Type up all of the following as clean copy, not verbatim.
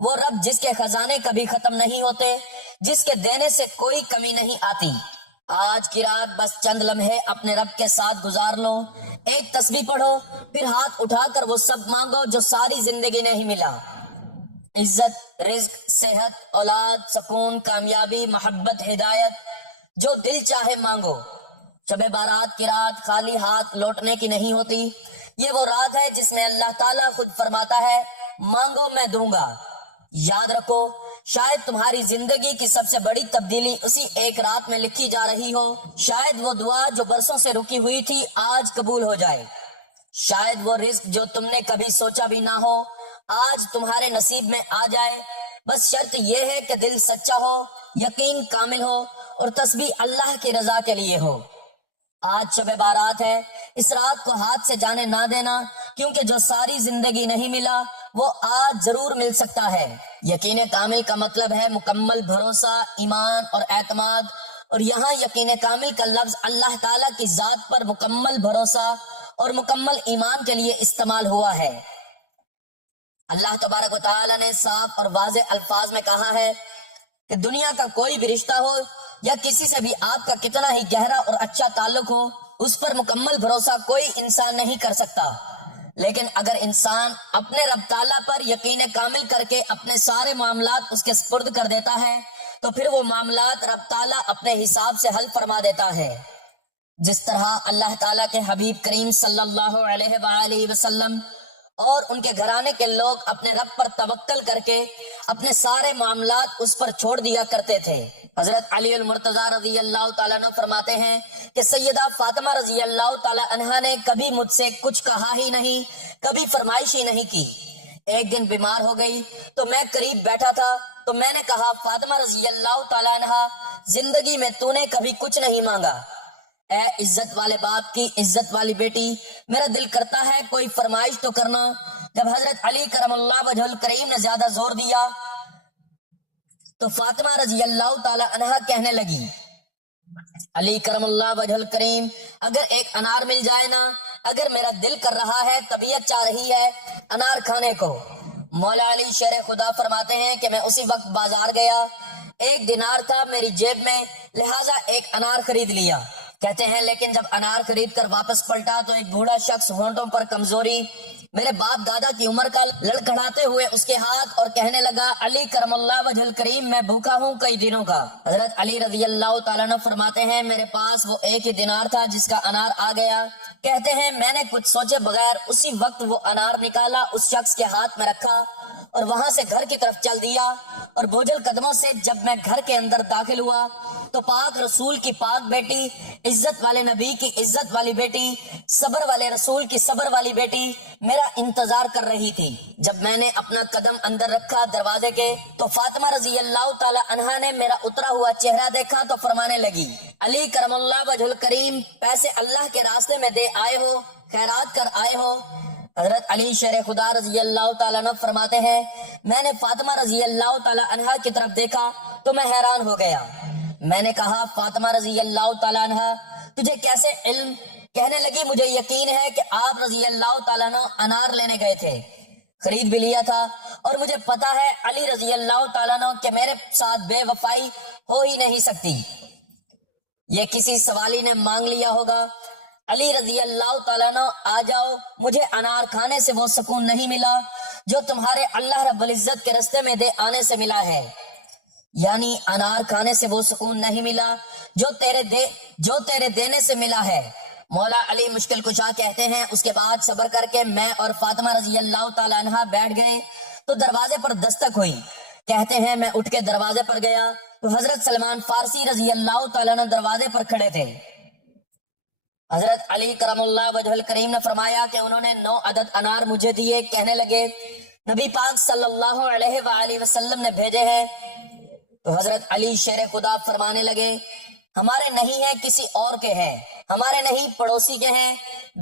وہ رب جس کے خزانے کبھی ختم نہیں ہوتے، جس کے دینے سے کوئی کمی نہیں آتی۔ آج کی رات بس چند لمحے اپنے رب کے ساتھ گزار لو، ایک تسبیح پڑھو، پھر ہاتھ اٹھا کر وہ سب مانگو جو ساری زندگی نہیں ملا۔ عزت، رزق، صحت، اولاد، سکون، کامیابی، محبت، ہدایت، جو دل چاہے مانگو۔ شب بارات کی رات خالی ہاتھ لوٹنے کی نہیں ہوتی، یہ وہ رات ہے جس میں اللہ تعالیٰ خود فرماتا ہے مانگو میں دوں گا۔ یاد رکھو، شاید تمہاری زندگی کی سب سے بڑی تبدیلی اسی ایک رات میں لکھی جا رہی ہو۔ شاید وہ دعا جو برسوں سے رکی ہوئی تھی آج قبول ہو جائے۔ شاید وہ رزق جو تم نے کبھی سوچا بھی نہ ہو آج تمہارے نصیب میں آ جائے۔ بس شرط یہ ہے کہ دل سچا ہو، یقین کامل ہو، اور تسبیح اللہ کی رضا کے لیے ہو۔ آج شب بارات ہے، اس رات کو ہاتھ سے جانے نہ دینا، کیونکہ جو ساری زندگی نہیں ملا وہ آج ضرور مل سکتا ہے۔ یقین کامل کا مطلب ہے مکمل بھروسہ، ایمان اور اعتماد، اور یہاں یقین کامل کا لفظ اللہ تعالیٰ کی ذات پر مکمل بھروسہ اور مکمل ایمان کے لیے استعمال ہوا ہے۔ اللہ تبارک و تعالیٰ نے صاف اور واضح الفاظ میں کہا ہے کہ دنیا کا کوئی بھی رشتہ ہو یا کسی سے بھی آپ کا کتنا ہی گہرا اور اچھا تعلق ہو، اس پر مکمل بھروسہ کوئی انسان نہیں کر سکتا، لیکن اگر انسان اپنے رب تعالیٰ پر یقین کامل کر کے اپنے سارے معاملات اس کے سپرد کر دیتا ہے تو پھر وہ معاملات رب تعالیٰ اپنے حساب سے حل فرما دیتا ہے۔ جس طرح اللہ تعالیٰ کے حبیب کریم صلی اللہ علیہ وآلہ وسلم اور ان کے گھرانے کے لوگ اپنے رب پر توکل کر کے اپنے سارے معاملات اس پر چھوڑ دیا کرتے تھے۔ حضرت علی المرتضیٰ رضی اللہ تعالیٰ عنہ فرماتے ہیں کہ سیدہ فاطمہ رضی اللہ تعالیٰ عنہا نے کبھی مجھ سے کچھ کہا ہی نہیں، کبھی فرمائش ہی نہیں کی۔ ایک دن بیمار ہو گئی تو میں قریب بیٹھا تھا تو میں نے کہا فاطمہ رضی اللہ تعالیٰ عنہا، زندگی میں تو نے کبھی کچھ نہیں مانگا، اے عزت والے باپ کی عزت والی بیٹی، میرا دل کرتا ہے کوئی فرمائش تو کرنا۔ جب حضرت علی کرم اللہ وجہ الکریم نے زیادہ زور دیا تو فاطمہ رضی اللہ تعالی عنہا کہنے لگی، علی کرم اللہ وجہ الکریم، اگر ایک انار مل جائے نا، اگر میرا دل کر رہا ہے، طبیعت چاہ رہی ہے انار کھانے کو۔ مولا علی شیر خدا فرماتے ہیں کہ میں اسی وقت بازار گیا، ایک دینار تھا میری جیب میں، لہٰذا ایک انار خرید لیا۔ کہتے ہیں لیکن جب انار خرید کر واپس پلٹا تو ایک بوڑھا شخص ہونٹوں پر کمزوری، میرے باپ دادا کی عمر کا، لڑکھڑاتے ہوئے اس کے ہاتھ اور کہنے لگا، علی کرم اللہ وجہ الکریم، میں بھوکا ہوں کئی دنوں کا۔ حضرت علی رضی اللہ تعالیٰ عنہ فرماتے ہیں میرے پاس وہ ایک ہی دینار تھا جس کا انار آ گیا۔ کہتے ہیں میں نے کچھ سوچے بغیر اسی وقت وہ انار نکالا، اس شخص کے ہاتھ میں رکھا اور وہاں سے گھر کی طرف چل دیا، اور بوجھل قدموں سے جب میں گھر کے اندر داخل ہوا تو پاک رسول کی پاک بیٹی، عزت والے نبی کی عزت والی بیٹی، صبر والے رسول کی صبر والی بیٹی میرا انتظار کر رہی تھی۔ جب میں نے اپنا قدم اندر رکھا دروازے کے تو فاطمہ رضی اللہ تعالی عنہا نے میرا اترا ہوا چہرہ دیکھا تو فرمانے لگی، علی کرم اللہ وجہ الکریم، پیسے اللہ کے راستے میں دے آئے ہو، خیرات کر آئے ہو؟ حضرت علی شیر خدا رضی اللہ تعالیٰ عنہ فرماتے ہیں میں نے فاطمہ رضی اللہ تعالیٰ عنہا کی طرف دیکھا تو میں حیران ہو گیا۔ میں نے کہا فاطمہ رضی اللہ تعالیٰ عنہا، تجھے کیسے علم؟ کہنے لگی مجھے یقین ہے کہ آپ رضی اللہ تعالیٰ عنہ انار لینے گئے تھے، خرید بھی لیا تھا، اور مجھے پتا ہے علی رضی اللہ تعالیٰ عنہ کہ میرے ساتھ بے وفائی ہو ہی نہیں سکتی، یہ کسی سوالی نے مانگ لیا ہوگا۔ علی رضی اللہ تعالیٰ عنہ آ جاؤ، مجھے انار کھانے سے وہ سکون نہیں ملا جو تمہارے اللہ رب العزت کے رستے میں دے آنے سے ملا ہے، یعنی انار کھانے سے وہ سکون نہیں ملا جو تیرے دینے سے ملا ہے۔ مولا علی مشکل کشا کہتے ہیں اس کے بعد صبر کر کے میں اور فاطمہ رضی اللہ تعالیٰ عنہ بیٹھ گئے تو دروازے پر دستک ہوئی۔ کہتے ہیں میں اٹھ کے دروازے پر گیا تو حضرت سلمان فارسی رضی اللہ تعالیٰ عنہ دروازے پر کھڑے تھے۔ حضرت علی کرم اللہ وجہ الکریم نے فرمایا کہ انہوں نے 9 عدد انار مجھے دیے، کہنے لگے نبی پاک صلی اللہ علیہ وآلہ وسلم نے بھیجے ہیں۔ تو حضرت علی شیر خدا فرمانے لگے ہمارے نہیں ہیں، کسی اور کے ہیں، ہمارے نہیں پڑوسی کے ہیں،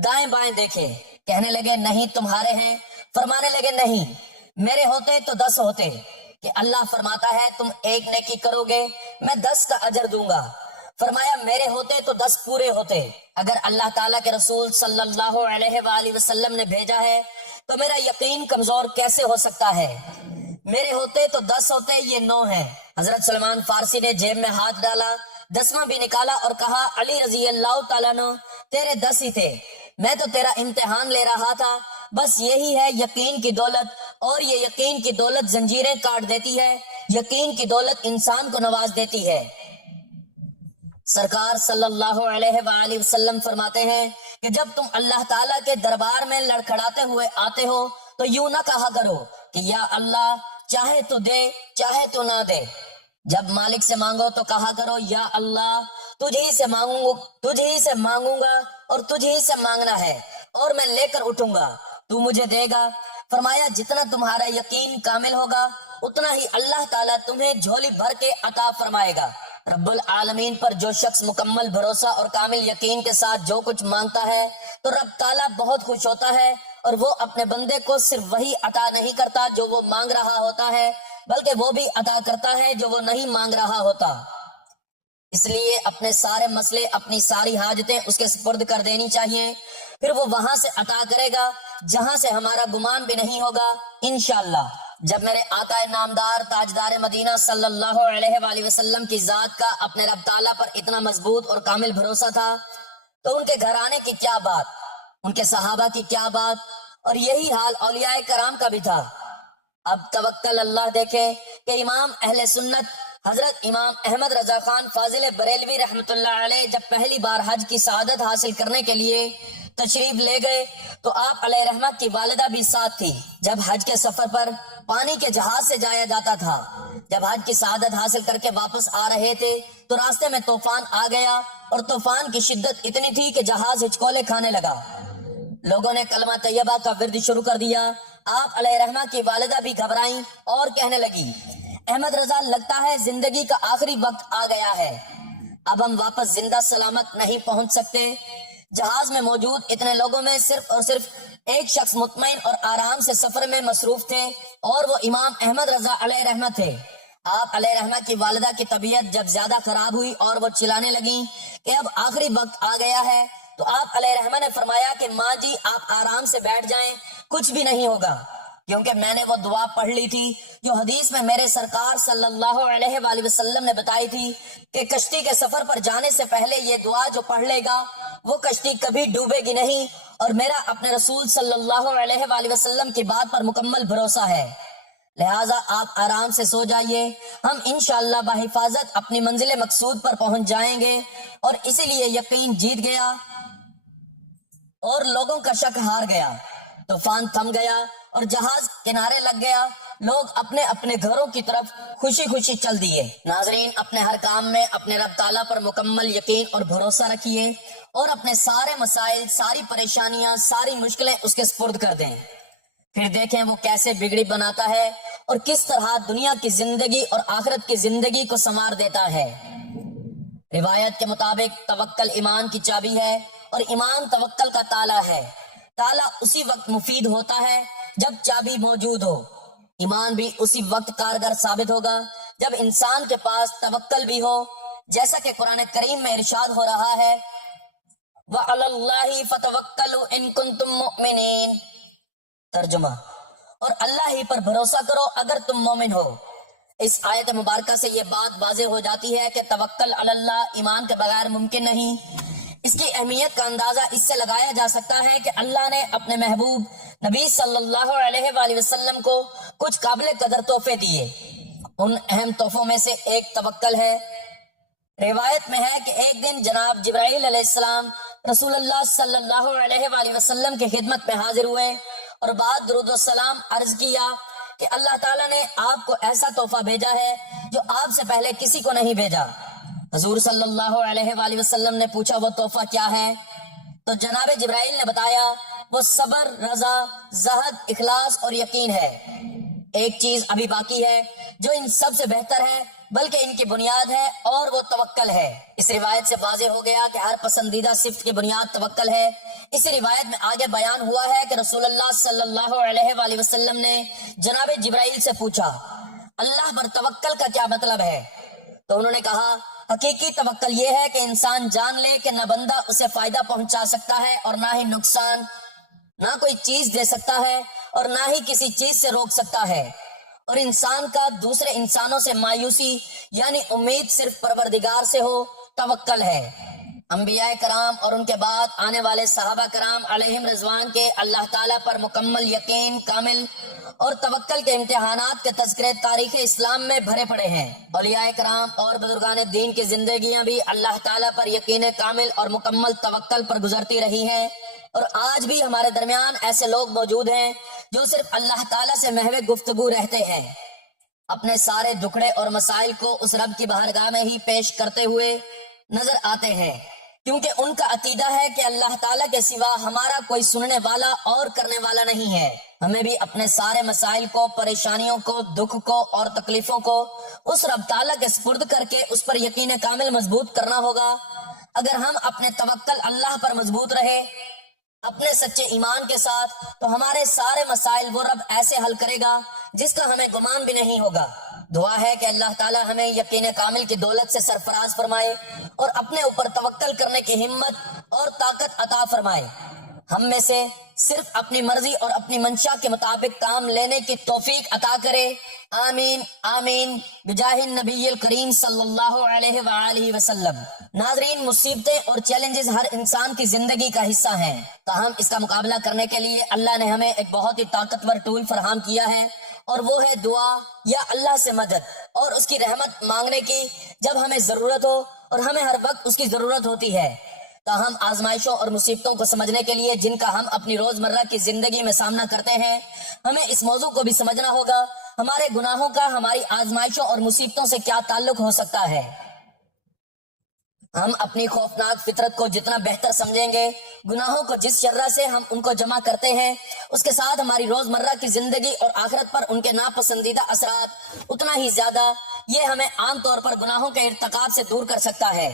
دائیں بائیں دیکھے۔ کہنے لگے نہیں تمہارے ہیں؟ فرمانے لگے نہیں، میرے ہوتے تو 10 ہوتے، کہ اللہ فرماتا ہے تم 1 نیکی کرو گے میں 10 کا اجر دوں گا۔ فرمایا میرے ہوتے تو 10 پورے ہوتے، اگر اللہ تعالیٰ کے رسول صلی اللہ علیہ وآلہ وسلم نے بھیجا ہے تو میرا یقین کمزور کیسے ہو سکتا ہے؟ میرے ہوتے تو 10 ہوتے، یہ 9 ہے۔ حضرت سلمان فارسی نے جیب میں ہاتھ ڈالا، 10واں بھی نکالا اور کہا علی رضی اللہ تعالیٰ عنہ تیرے 10 ہی تھے، میں تو تیرا امتحان لے رہا تھا۔ بس یہی ہے یقین کی دولت، اور یہ یقین کی دولت زنجیریں کاٹ دیتی ہے، یقین کی دولت انسان کو نواز دیتی ہے۔ سرکار صلی اللہ علیہ وآلہ وسلم فرماتے ہیں کہ جب تم اللہ تعالیٰ کے دربار میں لڑکھڑاتے ہوئے آتے ہو تو یوں نہ کہا کرو کہ یا اللہ چاہے تو دے چاہے تو نہ دے۔ جب مالک سے مانگو تو کہا کرو یا اللہ تجھ ہی سے مانگوں گا اور تجھ ہی سے مانگنا ہے، اور میں لے کر اٹھوں گا، تو مجھے دے گا۔ فرمایا جتنا تمہارا یقین کامل ہوگا اتنا ہی اللہ تعالیٰ تمہیں جھولی بھر کے عطا فرمائے گا۔ رب العالمین پر جو شخص مکمل بھروسہ اور کامل یقین کے ساتھ جو کچھ مانگتا ہے تو رب تعالیٰ بہت خوش ہوتا ہے، اور وہ اپنے بندے کو صرف وہی عطا نہیں کرتا جو وہ مانگ رہا ہوتا ہے، بلکہ وہ بھی عطا کرتا ہے جو وہ نہیں مانگ رہا ہوتا۔ اس لیے اپنے سارے مسئلے، اپنی ساری حاجتیں اس کے سپرد کر دینی چاہیے، پھر وہ وہاں سے عطا کرے گا جہاں سے ہمارا گمان بھی نہیں ہوگا انشاءاللہ۔ جب میرے آقا نامدار تاجدار مدینہ صلی اللہ علیہ وآلہ وسلم کی ذات کا اپنے رب تعالیٰ پر اتنا مضبوط اور کامل بھروسہ تھا تو ان کے گھرانے کی کیا بات، ان کے صحابہ کی کیا بات، اور یہی حال اولیاء کرام کا بھی تھا۔ اب توکل اللہ دیکھیں کہ امام اہل سنت حضرت امام احمد رضا خان فاضل بریلوی رحمۃ اللہ علیہ جب پہلی بار حج کی سعادت حاصل کرنے کے لیے تشریف لے گئے تو آپ علیہ رحمت کی والدہ بھی ساتھ تھی۔ جب حج کے سفر پر پانی کے جہاز سے جایا جاتا تھا، جب حج کی سعادت حاصل کر کے واپس آ رہے تھے تو راستے میں طوفان آ گیا، اور طوفان کی شدت اتنی تھی کہ جہاز ہچکولے کھانے لگا۔ لوگوں نے کلمہ طیبہ کا ورد شروع کر دیا۔ آپ علیہ رحمہ کی والدہ بھی گھبرائیں اور کہنے لگی احمد رضا لگتا ہے زندگی کا آخری وقت آ گیا ہے، اب ہم واپس زندہ سلامت نہیں پہنچ سکتے۔ جہاز میں موجود اتنے لوگوں میں صرف اور صرف ایک شخص مطمئن اور آرام سے سفر میں مصروف تھے، اور وہ امام احمد رضا علیہ رحمہ تھے۔ آپ علیہ رحمہ کی والدہ کی طبیعت جب زیادہ خراب ہوئی اور وہ چلانے لگیں کہ اب آخری وقت آ گیا ہے تو آپ علیہ رحمہ نے فرمایا کہ ماں جی آپ آرام سے بیٹھ جائیں، کچھ بھی نہیں ہوگا، کیونکہ میں نے وہ دعا پڑھ لی تھی جو حدیث میں میرے سرکار صلی اللہ علیہ وآلہ وسلم نے بتائی تھی کہ کشتی کے سفر پر جانے سے پہلے یہ دعا جو پڑھ لے گا وہ کشتی کبھی ڈوبے گی نہیں، اور میرا اپنے رسول صلی اللہ علیہ وآلہ وسلم کی بات پر مکمل بھروسہ ہے، لہٰذا آپ آرام سے سو جائیے، ہم انشاءاللہ بحفاظت اپنی منزل مقصود پر پہنچ جائیں گے۔ اور اسی لیے یقین جیت گیا اور لوگوں کا شک ہار گیا، طوفان تھم گیا اور جہاز کنارے لگ گیا، لوگ اپنے اپنے گھروں کی طرف خوشی خوشی چل دیے۔ ناظرین اپنے ہر کام میں اپنے رب تعالیٰ پر مکمل یقین اور بھروسہ رکھیے، اور اپنے سارے مسائل، ساری پریشانیاں، ساری مشکلیں اس کے سپرد کر دیں، پھر دیکھیں وہ کیسے بگڑی بناتا ہے اور کس طرح دنیا کی زندگی اور آخرت کی زندگی کو سنوار دیتا ہے۔ روایت کے مطابق توکل ایمان کی چابی ہے، اور ایمان توکل کا تالا ہے۔ تالا اسی وقت مفید ہوتا ہے جب چابی موجود ہو، ایمان بھی اسی وقت کارگر ثابت ہوگا جب انسان کے پاس توکل بھی ہو، جیسا کہ قرآن کریم میں ارشاد ہو رہا ہے وَعَلَى اللَّهِ فَتَوَكَّلُوا إِن كُنتُم مُؤْمِنِينَ۔ ترجمہ، اور اللہ ہی پر بھروسہ کرو اگر تم مومن ہو۔ اس آیت مبارکہ سے یہ بات واضح ہو جاتی ہے کہ توکل علی اللہ ایمان کے بغیر ممکن نہیں۔ اس کی اہمیت کا اندازہ اس سے لگایا جا سکتا ہے کہ اللہ نے اپنے محبوب نبی صلی اللہ علیہ وآلہ وسلم کو کچھ قابل قدر تحفے دیے، ان اہم تحفوں میں سے ایک توکل ہے۔ روایت میں ہے کہ ایک دن جناب جبرائیل علیہ السلام رسول اللہ صلی اللہ علیہ وآلہ وسلم کی خدمت میں حاضر ہوئے اور بعد درود و سلام عرض کیا کہ اللہ تعالیٰ نے آپ کو ایسا تحفہ بھیجا ہے جو آپ سے پہلے کسی کو نہیں بھیجا۔ حضور صلی اللہ علیہ وآلہ وسلم نے پوچھا وہ تحفہ کیا ہے؟ تو جناب جبرائیل نے بتایا وہ صبر، رضا، زہد، اخلاص اور یقین ہے۔ ایک چیز ابھی باقی ہے جو ان سب سے بہتر ہے بلکہ ان کی بنیاد ہے، اور وہ توکل ہے۔ اس روایت سے واضح ہو گیا کہ ہر پسندیدہ صفت کی بنیاد توکل ہے۔ اس روایت میں آگے بیان ہوا ہے کہ رسول اللہ صلی اللہ علیہ وآلہ وسلم نے جناب جبرائیل سے پوچھا اللہ پر توکل کا کیا مطلب ہے؟ تو انہوں نے کہا حقیقی توکل یہ ہے کہ انسان جان لے کہ نہ بندہ اسے فائدہ پہنچا سکتا ہے اور نہ ہی نقصان، نہ کوئی چیز دے سکتا ہے اور نہ ہی کسی چیز سے روک سکتا ہے، اور انسان کا دوسرے انسانوں سے مایوسی یعنی امید صرف پروردگار سے ہو توکل ہے۔ انبیاء کرام اور ان کے بعد آنے والے صحابہ کرام علیہم رضوان کے اللہ تعالیٰ پر مکمل یقین، کامل اور توکل کے امتحانات کے تذکرے تاریخ اسلام میں بھرے پڑے ہیں۔ اولیاء کرام اور بزرگان دین کی زندگیاں بھی اللہ تعالیٰ پر یقین کامل اور مکمل توکل پر گزرتی رہی ہیں، اور آج بھی ہمارے درمیان ایسے لوگ موجود ہیں جو صرف اللہ تعالیٰ سے محو گفتگو رہتے ہیں، اپنے سارے دکھڑے اور مسائل کو اس رب کی بارگاہ میں ہی پیش کرتے ہوئے نظر آتے ہیں، کیونکہ ان کا عقیدہ ہے کہ اللہ تعالیٰ کے سوا ہمارا کوئی سننے والا اور کرنے والا نہیں ہے۔ ہمیں بھی اپنے سارے مسائل کو، پریشانیوں کو، دکھ کو اور تکلیفوں کو اس رب تعالیٰ کے سپرد کر کے اس پر یقین کامل مضبوط کرنا ہوگا۔ اگر ہم اپنے توکل اللہ پر مضبوط رہے اپنے سچے ایمان کے ساتھ، تو ہمارے سارے مسائل وہ رب ایسے حل کرے گا جس کا ہمیں گمان بھی نہیں ہوگا۔ دعا ہے کہ اللہ تعالیٰ ہمیں یقین کامل کی دولت سے سرفراز فرمائے اور اپنے اوپر توکل کرنے کی ہمت اور طاقت عطا فرمائے۔ ہم میں سے صرف اپنی مرضی اور اپنی منشا کے مطابق کام لینے کی توفیق عطا کرے، آمین آمین بجاہ النبی الکریم صلی اللہ علیہ وآلہ وسلم۔ ناظرین، مصیبتیں اور چیلنجز ہر انسان کی زندگی کا حصہ ہیں، تاہم اس کا مقابلہ کرنے کے لیے اللہ نے ہمیں ایک بہت ہی طاقتور ٹول فراہم کیا ہے، اور وہ ہے دعا یا اللہ سے مدد اور اس کی رحمت مانگنے کی جب ہمیں ضرورت ہو، اور ہمیں ہر وقت اس کی ضرورت ہوتی ہے۔ تاہم آزمائشوں اور مصیبتوں کو سمجھنے کے لیے جن کا ہم اپنی روزمرہ کی زندگی میں سامنا کرتے ہیں، ہمیں اس موضوع کو بھی سمجھنا ہوگا، ہمارے گناہوں کا ہماری آزمائشوں اور مصیبتوں سے کیا تعلق ہو سکتا ہے۔ ہم اپنی خوفناک فطرت کو جتنا بہتر سمجھیں گے، گناہوں کو جس شرح سے ہم ان کو جمع کرتے ہیں، اس کے ساتھ ہماری روزمرہ کی زندگی اور آخرت پر ان کے ناپسندیدہ اثرات اتنا ہی زیادہ، یہ ہمیں عام طور پر گناہوں کے ارتکاب سے دور کر سکتا ہے،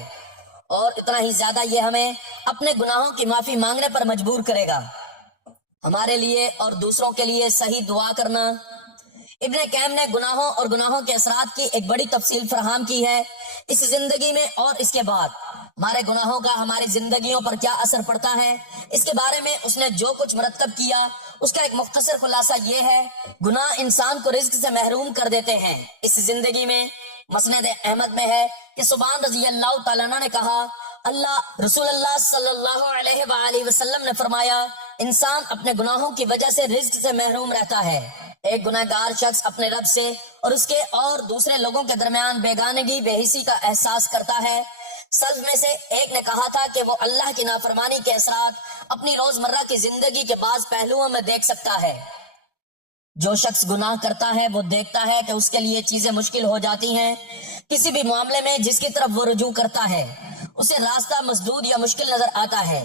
اور اتنا ہی زیادہ یہ ہمیں اپنے گناہوں کی معافی مانگنے پر مجبور کرے گا۔ ہمارے لیے اور دوسروں کے لیے صحیح دعا کرنا۔ ابن قیم نے گناہوں اور گناہوں کے اثرات کی ایک بڑی تفصیل فراہم کی ہے۔ اس زندگی میں اور اس کے بعد ہمارے گناہوں کا ہماری زندگیوں پر کیا اثر پڑتا ہے، اس کے بارے میں اس نے جو کچھ مرتب کیا اس کا ایک مختصر خلاصہ یہ ہے: گناہ انسان کو رزق سے محروم کر دیتے ہیں اس زندگی میں۔ مسند احمد میں ہے کہ سبحان رضی اللہ تعالیٰ عنہ نے کہا، رسول اللہ صلی اللہ علیہ وآلہ وسلم نے فرمایا، انسان اپنے گناہوں کی وجہ سے رزق سے محروم رہتا ہے۔ ایک گناہگار شخص اپنے رب سے اور اس کے اور دوسرے لوگوں کے درمیان بیگانگی، بے حسی کا احساس کرتا ہے۔ سلف میں سے ایک نے کہا تھا کہ وہ اللہ کی نافرمانی کے اثرات اپنی روزمرہ کی زندگی کے بعض پہلوؤں میں دیکھ سکتا ہے۔ جو شخص گناہ کرتا ہے وہ دیکھتا ہے کہ اس کے لیے چیزیں مشکل ہو جاتی ہیں۔ کسی بھی معاملے میں جس کی طرف وہ رجوع کرتا ہے اسے راستہ مسدود یا مشکل نظر آتا ہے۔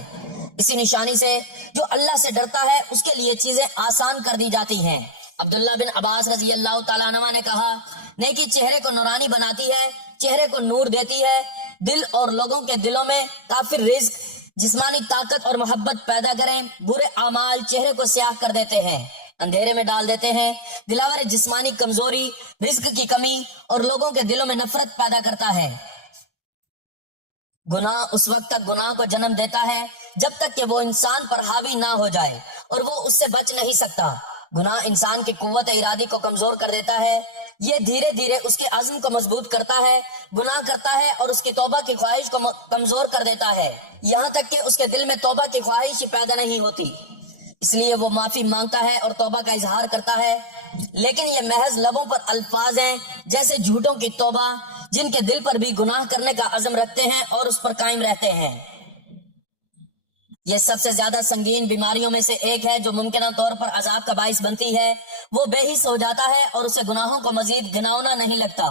اسی نشانی سے جو اللہ سے ڈرتا ہے اس کے لیے چیزیں آسان کر دی جاتی ہیں۔ عبداللہ بن عباس رضی اللہ تعالیٰ عنہ نے کہا، نیکی چہرے کو نورانی بناتی ہے، چہرے کو نور دیتی ہے، دل اور لوگوں کے دلوں میں کافر رزق، جسمانی طاقت اور محبت پیدا کریں۔ برے اعمال چہرے کو سیاہ کر دیتے ہیں، اندھیرے میں ڈال دیتے ہیں۔ دلاور جسمانی کمزوری، رزق کی کمی اور لوگوں کے دلوں میں نفرت پیدا کرتا ہے۔ گناہ اس وقت تک گناہ کو جنم دیتا ہے جب تک کہ وہ انسان پر حاوی نہ ہو جائے اور وہ اس سے بچ نہیں سکتا۔ گناہ انسان کی قوت ارادی کو کمزور کر دیتا ہے، یہ دھیرے دھیرے اس کے عزم کو مضبوط کرتا ہے، گناہ کرتا ہے اور اس کی توبہ کی خواہش کو کمزور کر دیتا ہے، یہاں تک کہ اس کے دل میں توبہ کی خواہش ہی پیدا نہیں ہوتی۔ اس لیے وہ معافی مانگتا ہے اور توبہ کا اظہار کرتا ہے، لیکن یہ محض لبوں پر الفاظ ہیں، جیسے جھوٹوں کی توبہ، جن کے دل پر بھی گناہ کرنے کا عزم رکھتے ہیں اور اس پر قائم رہتے ہیں۔ یہ سب سے زیادہ سنگین بیماریوں میں سے ایک ہے جو ممکنہ طور پر عذاب کا باعث بنتی ہے۔ وہ بے حس ہو جاتا ہے اور اسے گناہوں کو مزید گناؤنا نہیں لگتا،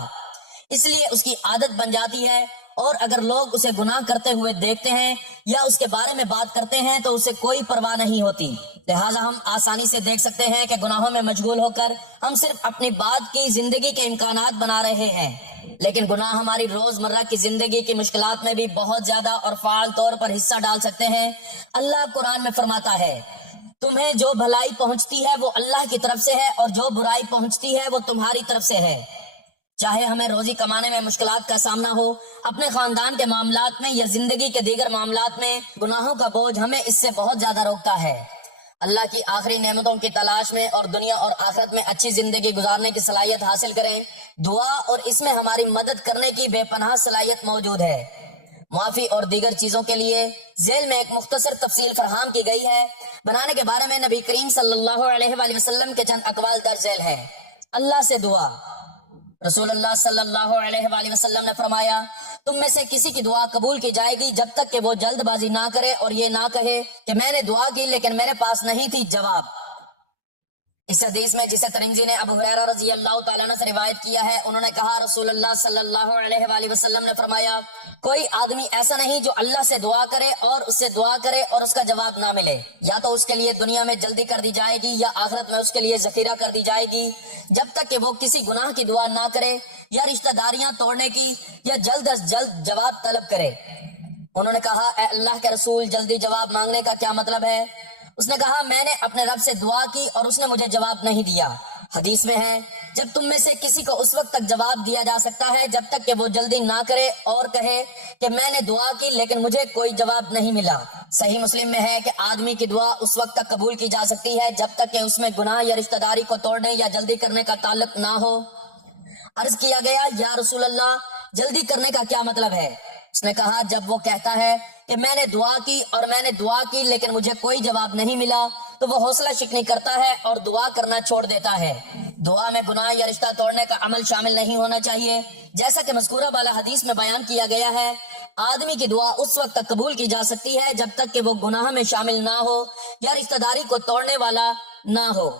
اس لیے اس کی عادت بن جاتی ہے، اور اگر لوگ اسے گناہ کرتے ہوئے دیکھتے ہیں یا اس کے بارے میں بات کرتے ہیں تو اسے کوئی پرواہ نہیں ہوتی۔ لہٰذا ہم آسانی سے دیکھ سکتے ہیں کہ گناہوں میں مشغول ہو کر ہم صرف اپنی بات کی زندگی کے امکانات بنا رہے ہیں، لیکن گناہ ہماری روزمرہ کی زندگی کی مشکلات میں بھی بہت زیادہ اور فعال طور پر حصہ ڈال سکتے ہیں۔ اللہ قرآن میں فرماتا ہے، تمہیں جو بھلائی پہنچتی ہے وہ اللہ کی طرف سے ہے، اور جو برائی پہنچتی ہے وہ تمہاری طرف سے ہے۔ چاہے ہمیں روزی کمانے میں مشکلات کا سامنا ہو، اپنے خاندان کے معاملات میں یا زندگی کے دیگر معاملات میں، گناہوں کا بوجھ ہمیں اس سے بہت زیادہ روکتا ہے۔ اللہ کی آخری نعمتوں کی تلاش میں اور دنیا اور آخرت میں اچھی زندگی گزارنے کی صلاحیت حاصل کریں۔ دعا اور اس میں ہماری مدد کرنے کی بے پناہ صلاحیت موجود ہے۔ معافی اور دیگر چیزوں کے لیے ذیل میں ایک مختصر تفصیل فراہم کی گئی ہے۔ بنانے کے بارے میں نبی کریم صلی اللہ علیہ وآلہ وسلم کے چند اقوال درج ذیل ہیں۔ اللہ سے دعا۔ رسول اللہ صلی اللہ علیہ وآلہ وسلم نے فرمایا، تم میں سے کسی کی دعا قبول کی جائے گی جب تک کہ وہ جلد بازی نہ کرے اور یہ نہ کہے کہ میں نے دعا کی لیکن میرے پاس نہیں تھی جواب۔ اس حدیث میں جسے ترمذی نے ابو ہریرہ رضی اللہ تعالیٰ عنہ سے روایت کیا ہے، انہوں نے کہا رسول اللہ صلی اللہ علیہ وآلہ وسلم نے فرمایا، کوئی آدمی ایسا نہیں جو اللہ سے دعا کرے اور اس سے دعا کرے اور اس کا جواب نہ ملے، یا تو اس کے لیے دنیا میں جلدی کر دی جائے گی یا آخرت میں اس کے لیے ذخیرہ کر دی جائے گی، جب تک کہ وہ کسی گناہ کی دعا نہ کرے یا رشتہ داریاں توڑنے کی یا جلد از جلد جواب طلب کرے۔ انہوں نے کہا، اے اللہ کے رسول، جلدی جواب مانگنے کا کیا مطلب ہے؟ اس نے کہا، میں نے اپنے رب سے دعا کی اور اس نے مجھے جواب نہیں دیا۔ حدیث میں ہے، جب تم میں سے کسی کو اس وقت تک جواب دیا جا سکتا ہے جب تک کہ وہ جلدی نہ کرے اور کہے کہ میں نے دعا کی لیکن مجھے کوئی جواب نہیں ملا۔ صحیح مسلم میں ہے کہ آدمی کی دعا اس وقت تک قبول کی جا سکتی ہے جب تک کہ اس میں گناہ یا رشتہ داری کو توڑنے یا جلدی کرنے کا تعلق نہ ہو۔ عرض کیا گیا، یا رسول اللہ، جلدی کرنے کا کیا مطلب ہے؟ اس نے کہا، جب وہ کہتا ہے کہ میں نے دعا کی اور میں نے دعا کی لیکن مجھے کوئی جواب نہیں ملا تو وہ حوصلہ شکنی کرتا ہے اور دعا کرنا چھوڑ دیتا ہے۔ دعا میں گناہ یا رشتہ توڑنے کا عمل شامل نہیں ہونا چاہیے، جیسا کہ مذکورہ بالا حدیث میں بیان کیا گیا ہے۔ آدمی کی دعا اس وقت تک قبول کی جا سکتی ہے جب تک کہ وہ گناہ میں شامل نہ ہو یا رشتہ داری کو توڑنے والا نہ ہو۔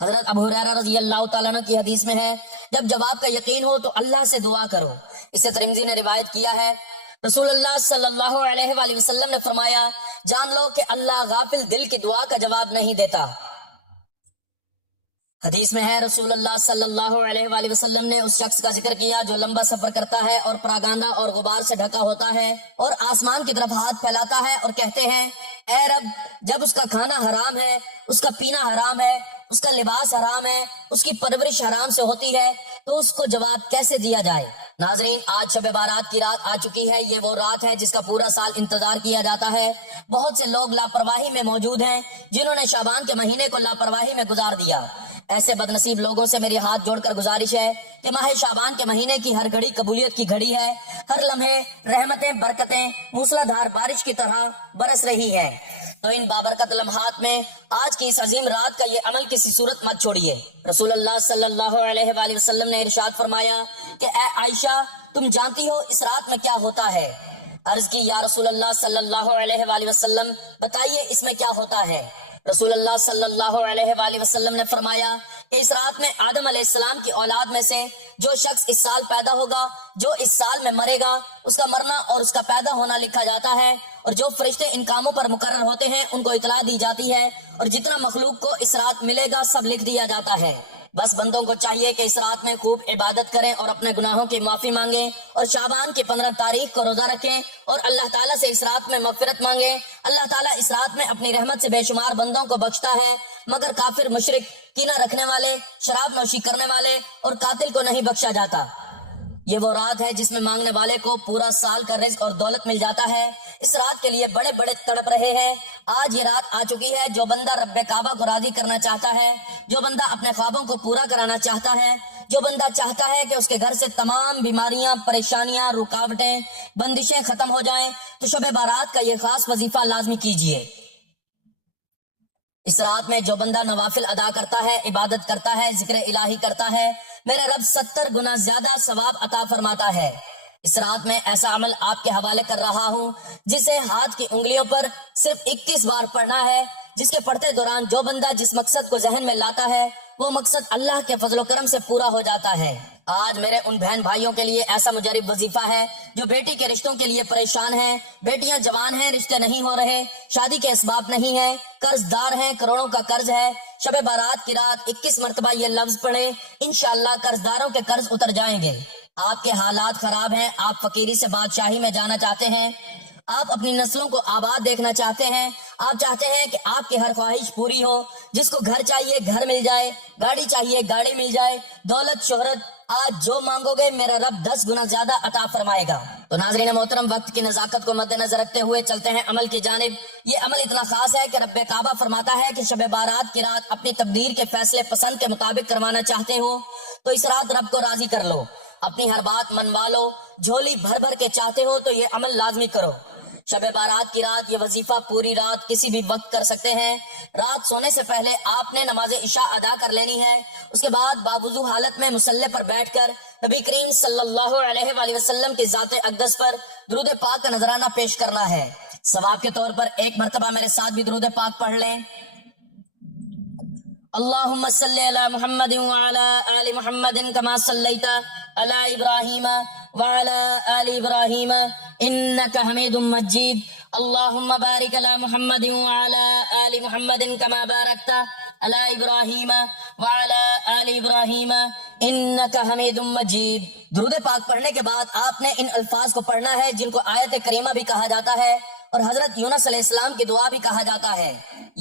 حضرت ابو ہریرہ رضی اللہ تعالیٰ عنہ کی حدیث میں ہے، جب جواب کا یقین ہو تو اللہ سے دعا کرو۔ اسے ترمذی نے روایت کیا ہے، رسول اللہ صلی اللہ علیہ وآلہ وسلم نے فرمایا، جان لو کہ اللہ غافل دل کی دعا کا جواب نہیں دیتا۔ حدیث میں ہے، رسول اللہ صلی اللہ علیہ وآلہ وسلم نے اس شخص کا ذکر کیا جو لمبا سفر کرتا ہے اور پراگندہ اور غبار سے ڈھکا ہوتا ہے اور آسمان کی طرف ہاتھ پھیلاتا ہے اور کہتے ہیں، اے رب، جب اس کا کھانا حرام ہے، اس کا پینا حرام ہے، اس کا لباس حرام ہے، اس کی پرورش حرام سے ہوتی ہے، تو اس کو جواب کیسے دیا جائے؟ ناظرین، آج شب بارات کی رات آ چکی ہے۔ یہ وہ رات ہے جس کا پورا سال انتظار کیا جاتا ہے۔ بہت سے لوگ لاپرواہی میں موجود ہیں جنہوں نے شعبان کے مہینے کو لاپرواہی میں گزار دیا۔ ایسے بدنصیب لوگوں سے میری ہاتھ جوڑ کر گزارش ہے کہ ماہ شعبان کے مہینے کی ہر گھڑی قبولیت کی گھڑی ہے۔ ہر لمحے رحمتیں، برکتیں موسلا دھار بارش کی طرح برس رہی ہے۔ تو ان بابرکت لمحات میں آج کی اس عظیم رات کا یہ عمل کسی صورت مت چھوڑیے۔ رسول اللہ صلی اللہ علیہ وآلہ وسلم نے ارشاد فرمایا کہ اے عائشہ، تم جانتی ہو اس رات میں کیا ہوتا ہے؟ عرض کی، یا رسول اللہ صلی اللہ علیہ وآلہ وسلم، بتائیے اس میں کیا ہوتا ہے؟ رسول اللہ صلی اللہ علیہ وآلہ وسلم نے فرمایا کہ اس رات میں آدم علیہ السلام کی اولاد میں سے جو شخص اس سال پیدا ہوگا، جو اس سال میں مرے گا، اس کا مرنا اور اس کا پیدا ہونا لکھا جاتا ہے، اور جو فرشتے ان کاموں پر مقرر ہوتے ہیں ان کو اطلاع دی جاتی ہے، اور جتنا مخلوق کو اس رات ملے گا سب لکھ دیا جاتا ہے۔ بس بندوں کو چاہیے کہ اس رات میں خوب عبادت کریں اور اپنے گناہوں کی معافی مانگیں اور شعبان کی 15 تاریخ کو روزہ رکھیں اور اللہ تعالیٰ سے اس رات میں مغفرت مانگیں۔ اللہ تعالیٰ اس رات میں اپنی رحمت سے بے شمار بندوں کو بخشتا ہے، مگر کافر، مشرک، کینہ رکھنے والے، شراب نوشی کرنے والے اور قاتل کو نہیں بخشا جاتا۔ یہ وہ رات ہے جس میں مانگنے والے کو پورا سال کا رزق اور دولت مل جاتا ہے۔ اس رات کے لیے بڑے بڑے تڑپ رہے ہیں۔ آج یہ رات آ چکی ہے۔ جو بندہ رب کعبہ کو راضی کرنا چاہتا ہے، جو بندہ اپنے خوابوں کو پورا کرانا چاہتا ہے، جو بندہ چاہتا ہے کہ اس کے گھر سے تمام بیماریاں، پریشانیاں، رکاوٹیں، بندشیں ختم ہو جائیں، تو شب بارات کا یہ خاص وظیفہ لازمی کیجیے۔ اس رات میں جو بندہ نوافل ادا کرتا ہے، عبادت کرتا ہے، ذکر الہی کرتا ہے، میرا رب 70 گنا زیادہ ثواب عطا فرماتا ہے۔ اس رات میں ایسا عمل آپ کے حوالے کر رہا ہوں جسے ہاتھ کی انگلیوں پر صرف 21 بار پڑھنا ہے، جس کے پڑھتے دوران جو بندہ جس مقصد کو ذہن میں لاتا ہے وہ مقصد اللہ کے فضل و کرم سے پورا ہو جاتا ہے۔ آج میرے ان بہن بھائیوں کے لیے ایسا مجرب وظیفہ ہے جو بیٹی کے رشتوں کے لیے پریشان ہیں، بیٹیاں جوان ہیں، رشتے نہیں ہو رہے، شادی کے اسباب نہیں ہیں، قرض دار ہیں، کروڑوں کا قرض ہے۔ شب بارات کی رات 21 مرتبہ یہ لفظ پڑھیں، انشاءاللہ قرض داروں کے قرض اتر جائیں گے۔ آپ کے حالات خراب ہیں، آپ فقیری سے بادشاہی میں جانا چاہتے ہیں، آپ اپنی نسلوں کو آباد دیکھنا چاہتے ہیں، آپ چاہتے ہیں کہ آپ کی ہر خواہش پوری ہو، جس کو گھر چاہیے گھر مل جائے، گاڑی چاہیے گاڑی مل جائے، دولت، شہرت، آج جو مانگو گے میرا رب 10 گنا زیادہ عطا فرمائے گا۔ تو ناظرین محترم، وقت کی نزاکت کو مد نظر رکھتے ہوئے چلتے ہیں عمل کی جانب۔ یہ عمل اتنا خاص ہے کہ رب کعبہ فرماتا ہے کہ شب بارات کی رات اپنی تقدیر کے فیصلے پسند کے مطابق کروانا چاہتے ہو تو اس رات رب کو راضی کر لو، اپنی ہر بات منوا لو۔ جھولی بھر بھر کے چاہتے ہو تو یہ عمل لازمی کرو۔ شب بارات کی رات یہ وظیفہ پوری رات کسی بھی وقت کر سکتے ہیں۔ رات سونے سے پہلے آپ نے نماز عشاء ادا کر لینی ہے۔ اس کے بعد باوضو حالت میں مصلی پر بیٹھ کر نبی کریم صلی اللہ علیہ وآلہ وسلم کی ذات اقدس پر درود پاک کا نذرانہ پیش کرنا ہے۔ ثواب کے طور پر ایک مرتبہ میرے ساتھ بھی درود پاک پڑھ لیں۔ اللہم صلی علی محمد وعلی آل محمد کما صلیت علی ابراہیم وعلی آل ابراہیم انک حمید مجید۔ اللہم بارک علی محمد وعلی آل محمد کما بارکت علی ابراہیم وعلی آل ابراہیم انک حمید مجید۔ درود پاک پڑھنے کے بعد آپ نے ان الفاظ کو پڑھنا ہے جن کو آیت کریمہ بھی کہا جاتا ہے اور حضرت یونس علیہ السلام کی دعا بھی کہا جاتا ہے،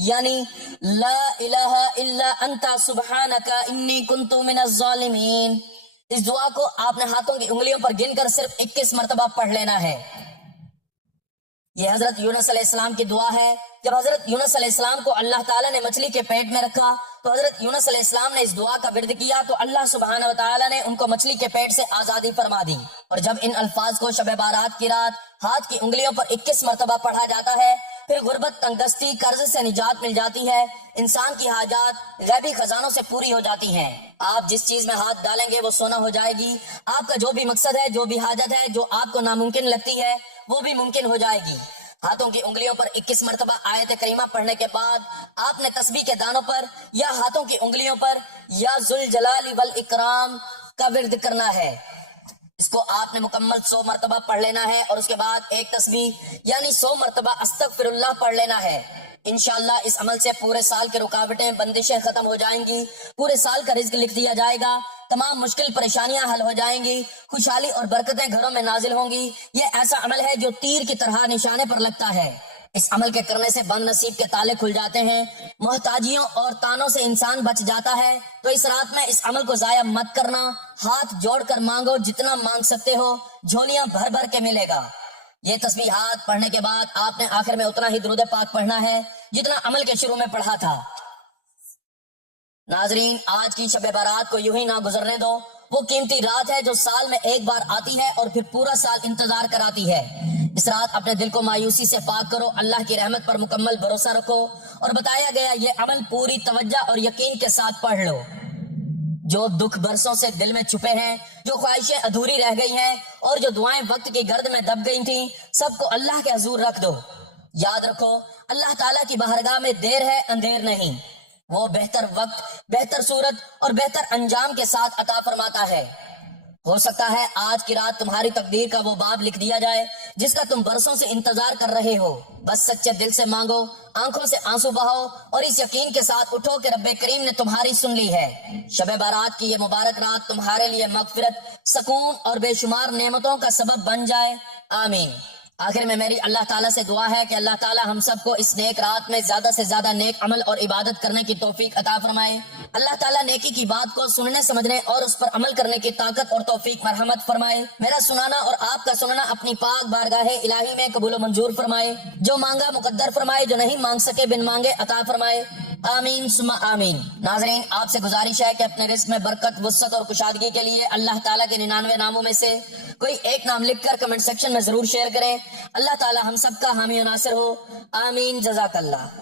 یعنی لا الہ الا انت سبحانک انی کنت من الظالمین۔ اس دعا کو آپ نے ہاتھوں کی انگلیوں پر گن کر صرف 21 مرتبہ پڑھ لینا ہے۔ یہ حضرت یونس علیہ السلام کی دعا ہے۔ جب حضرت یونس علیہ السلام کو اللہ تعالیٰ نے مچھلی کے پیٹ میں رکھا تو حضرت یونس علیہ السلام نے اس دعا کا ورد کیا تو اللہ سبحانہ وتعالیٰ نے ان کو مچھلی کے پیٹ سے آزادی فرما دی۔ اور جب ان الفاظ کو شب بارات کی رات ہاتھ کی انگلیوں پر 21 مرتبہ پڑھا جاتا ہے، پھر غربت، تنگ دستی، قرض سے نجات مل جاتی ہے، انسان کی حاجات غیبی خزانوں سے پوری ہو جاتی ہیں۔ آپ جس چیز میں ہاتھ ڈالیں گے وہ سونا ہو جائے گی۔ آپ کا جو بھی مقصد ہے، جو بھی حاجت ہے، جو آپ کو ناممکن لگتی ہے، وہ بھی ممکن ہو جائے گی۔ ہاتھوں کی انگلیوں پر 21 مرتبہ آیت کریمہ پڑھنے کے بعد آپ نے تسبیح کے دانوں پر یا ہاتھوں کی انگلیوں پر یا ذوالجلال والاکرام کا ورد کرنا ہے۔ اس کو آپ نے مکمل 100 مرتبہ پڑھ لینا ہے اور اس کے بعد ایک تسبیح یعنی 100 مرتبہ استغفر اللہ پڑھ لینا ہے۔ انشاءاللہ اس عمل سے پورے سال کی رکاوٹیں، بندشیں ختم ہو جائیں گی، پورے سال کا رزق لکھ دیا جائے گا، تمام مشکل پریشانیاں حل ہو جائیں گی، خوشحالی اور برکتیں گھروں میں نازل ہوں گی۔ یہ ایسا عمل ہے جو تیر کی طرح نشانے پر لگتا ہے۔ اس عمل کے کرنے سے بد نصیب کے تالے کھل جاتے ہیں، محتاجیوں اور تانوں سے انسان بچ جاتا ہے۔ تو اس رات میں اس عمل کو ضائع مت کرنا، ہاتھ جوڑ کر مانگو، جتنا مانگ سکتے ہو، جھولیاں بھر بھر کے ملے گا۔ یہ تسبیحات پڑھنے کے بعد آپ نے آخر میں اتنا ہی درود پاک پڑھنا ہے جتنا عمل کے شروع میں پڑھا تھا۔ ناظرین، آج کی شب بارات کو یوں ہی نہ گزرنے دو۔ وہ قیمتی رات ہے جو سال میں ایک بار آتی ہے اور پھر پورا سال انتظار کراتی ہے۔ اس رات اپنے دل کو مایوسی سے پاک کرو، اللہ کی رحمت پر مکمل بھروسہ رکھو اور بتایا گیا یہ عمل پوری توجہ اور یقین کے ساتھ پڑھ لو۔ جو دکھ برسوں سے دل میں چھپے ہیں، جو خواہشیں ادھوری رہ گئی ہیں اور جو دعائیں وقت کی گرد میں دب گئی تھیں، سب کو اللہ کے حضور رکھ دو۔ یاد رکھو، اللہ تعالیٰ کی بارگاہ میں دیر ہے، اندھیر نہیں۔ وہ بہتر وقت، بہتر صورت اور بہتر انجام کے ساتھ عطا فرماتا ہے۔ ہو سکتا ہے آج کی رات تمہاری تقدیر کا وہ باب لکھ دیا جائے جس کا تم برسوں سے انتظار کر رہے ہو۔ بس سچے دل سے مانگو، آنکھوں سے آنسو بہاؤ اور اس یقین کے ساتھ اٹھو کہ رب کریم نے تمہاری سن لی ہے۔ شب بارات کی یہ مبارک رات تمہارے لیے مغفرت، سکون اور بے شمار نعمتوں کا سبب بن جائے، آمین۔ آخر میں میری اللہ تعالیٰ سے دعا ہے کہ اللہ تعالیٰ ہم سب کو اس نیک رات میں زیادہ سے زیادہ نیک عمل اور عبادت کرنے کی توفیق عطا فرمائے۔ اللہ تعالیٰ نیکی کی بات کو سننے، سمجھنے اور اس پر عمل کرنے کی طاقت اور توفیق مرحمت فرمائے۔ میرا سنانا اور آپ کا سننا اپنی پاک بارگاہ الہی میں قبول و منظور فرمائے۔ جو مانگا مقدر فرمائے، جو نہیں مانگ سکے بن مانگے عطا فرمائے، آمین ثم آمین۔ ناظرین، آپ سے گزارش ہے کہ اپنے رزق میں برکت، وسعت اور کشادگی کے لیے اللہ تعالیٰ کے 99 ناموں میں سے کوئی ایک نام لکھ کر کمنٹ سیکشن میں ضرور شیئر کریں۔ اللہ تعالیٰ ہم سب کا حامی و ناصر ہو، آمین۔ جزاک اللہ۔